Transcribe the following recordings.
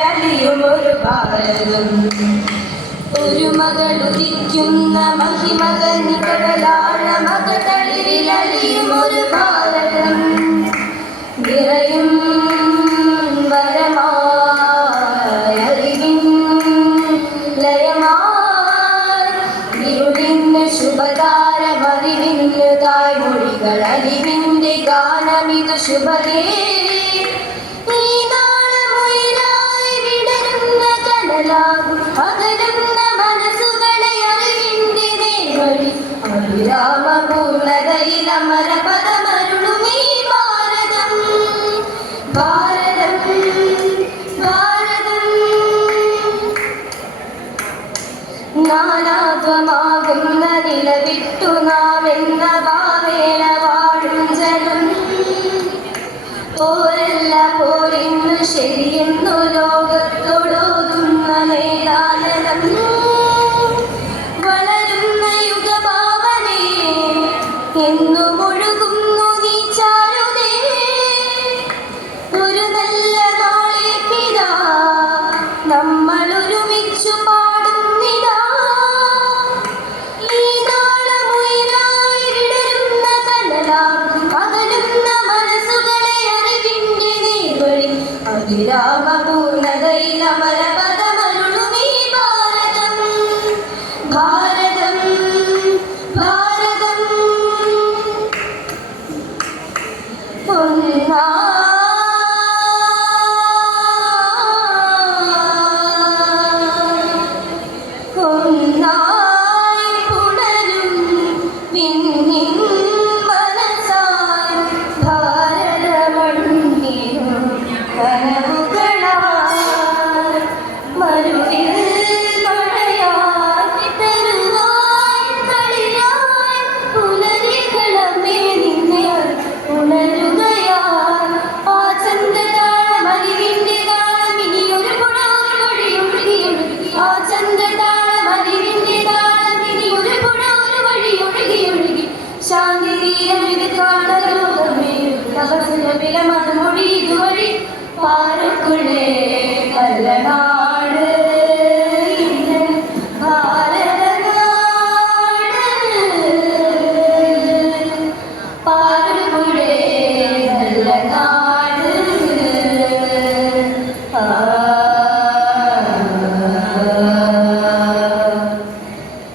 ഒരു ഭാരതം ഒരു മകളുദിക്കുന്ന മഹിമകനികടലാഴ മകതളിരിലലിയും ഒരു ഭാരതം നിറയും വരമായറിവിൻ ലയമായി ഇരുളിന് ശുഭതാരമറിവിന് തായ്മൊഴികൾ അലിവിൻ്റെ ഗാനമിതു ശുഭദേ അകലുന്ന മനസ്സുകളെ അറിവിൻ്റെ നേർവഴി അഭിരാമപൂർണതയിൽ അമരപദമരുളുമീ ഭാരതം ഭാരതം ഭാരതം നാനാത്വമാകുന്ന നിലവിട്ടു നാം എന്ന ഭാവേന വാഴും ജനം പോരല്ല പോരിന്നു ശരിയെന്നു ലോകത്തോടോതുന്ന മേധാനനം വളരുന്ന യുഗഭാവനേ എന്നു മുഴുകുന്നു നീ ചാരുതേ ഒരു നല്ല നാളേക്കിതാ നമ്മൾ ഒരുമിച്ചു പാടുന്നിതാ ഈ നാളമുയരായി വിടരുന്ന കനലാകും അകലുന്ന മനസ്സുകളെ അറിവിൻ്റെ നേർവഴി അഭിരാമപൂർണതയിൽ അമരപദമരുളുമീ ഭാരതം ഭാരതം ഭാരതം ഒന്നായി പുണരും വിണ്ണിൻ മനസ്സായി ഭാരതമണ്ണിനും കനവുകളായി മരുവിൽ മഴയായി തരുവായി കളിയായി പുലരികളമേ നിന്നെ ഉണരുകയായി ആ ചന്ദ്രതാളം അറിവിൻ്റെ താളം ഇനിയൊരു പുഴൊരു വഴിയൊഴുകിയൊഴുകി ആ ചന്ദ്രതാളം അറിവിൻ്റെ താളം ഇനിയൊരു പുഴൊരു വഴിയൊഴുകിയൊഴുകി ശാന്തി തീരം ഇത് കാണലോകമേ തപസ്സിലമത് മൊഴി ഇതുവഴി പാറക്കുള്ളേ കല്ലനാട് ഇന്ന് ഭാരതനാട് പാറക്കുള്ളേ കല്ലനാട്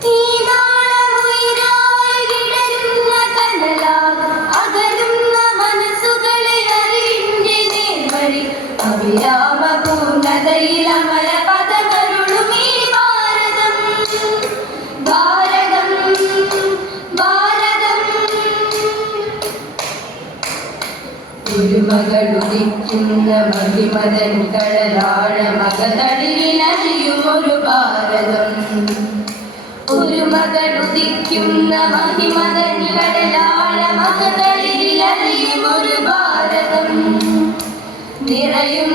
ഈ നാളമുയരായി വിടരുന്ന കനലാകും അകലുന്ന മനസ്സുകളെ അറിവിൻ്റെ നേർവഴി അഭിരാമപൂർണതയിൽ അമരപദമരുളുമീ ഭാരതം ഭാരതം ഭാരതം ഒരു മകളുദിക്കുന്ന മഹിമതൻ കടലാഴ മകതളിരിലലിയും ഒരു ഭാരതം ഒരു മകളുദിക്കുന്ന മഹിമതൻ കടലാഴ മകതളിരിലലിയും ഒരു ഭാരതം നിറയും